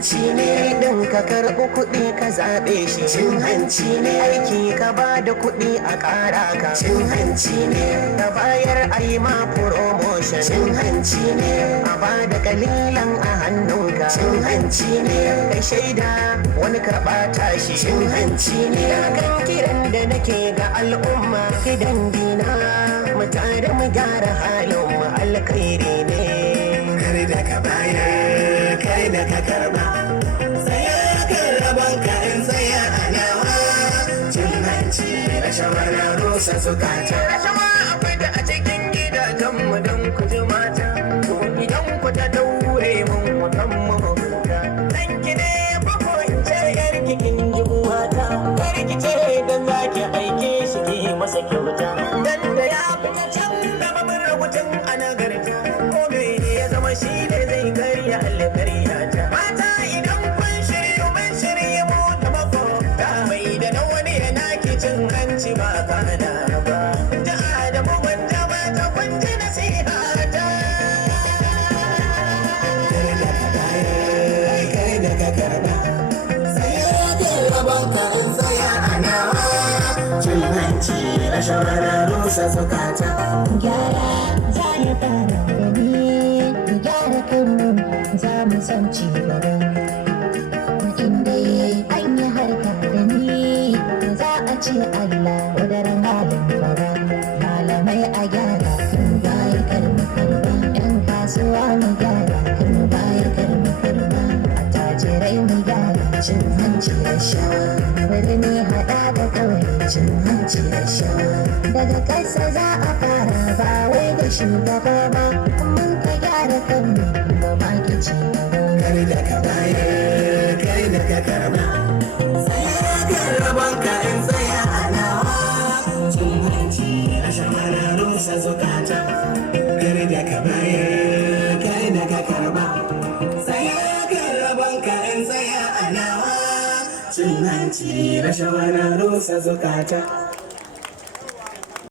hanci ne din ka karɓi kuɗi ka zaɓe shi, cin hanci ne aiki ka ba da kuɗi a ƙara ka, cin hanci ne ka bayar a yi ma promotion, cin hanci ne a ba da kalilan a hannunka, cin hanci ne ka shaida wani karɓa tashi, cin hanci ne kan kiran da nake ga al'umma gidan dina mu tare mu gyara halin mu alkhairi ne. Kar da ka bayar kai da ka karba, tsaya kan rabon ka in tsaya a nawa, cin hanci rashawa na rusa zukata. Rashawa akwai da a cikin gidajenmu don ku ji mata, ko idan ku ta daure mun mutan mu hukunta. Dan ki ne bako in ce yar kikin yi mata, yar ki ce dan za ki aike shi ki masa kyauta. Dan da ya fita can da babin rubutun a nagarta, ko me ya zama shi ne zai karya alkarya ta. Mata idan kun shiryu mun shirye mu da makwabta, mai da na wani yana ki cin hanci ba kana ba. Ja'a da bugun ta mata kun ji nasiha ta. Kai da ka karba, sai ya rabon ka in tsaya a nawa, cin hanci rashawa na rusa zukata. Gyara za ya fara da ni, gyara kanmu za mu san ci gaba. Inda an yi harka da ni, za a ce Allah wadaran halin fara. Malamai a gyara kan bayar karma karba, 'yan kasuwa mu gyara kan bayar karma karba. Attajirai mu gyara cin hanci da shawa, birni haɗa da ƙauye cin hanci da shawa. Daga ƙasa za a fara ba wai da shugaba ba, mun ka gyara kanmu ba ma ki ci gaba. Kar da ka bayar kai da ka karba, tsaya kan rabon ka in tsaya a nawa, cin hanci rashawa na rusa zukata. Kar da ka bayar kai da ka karba, tsaya kan rabon ka in tsaya a nawa, cin hanci rashawa na rusa zukata.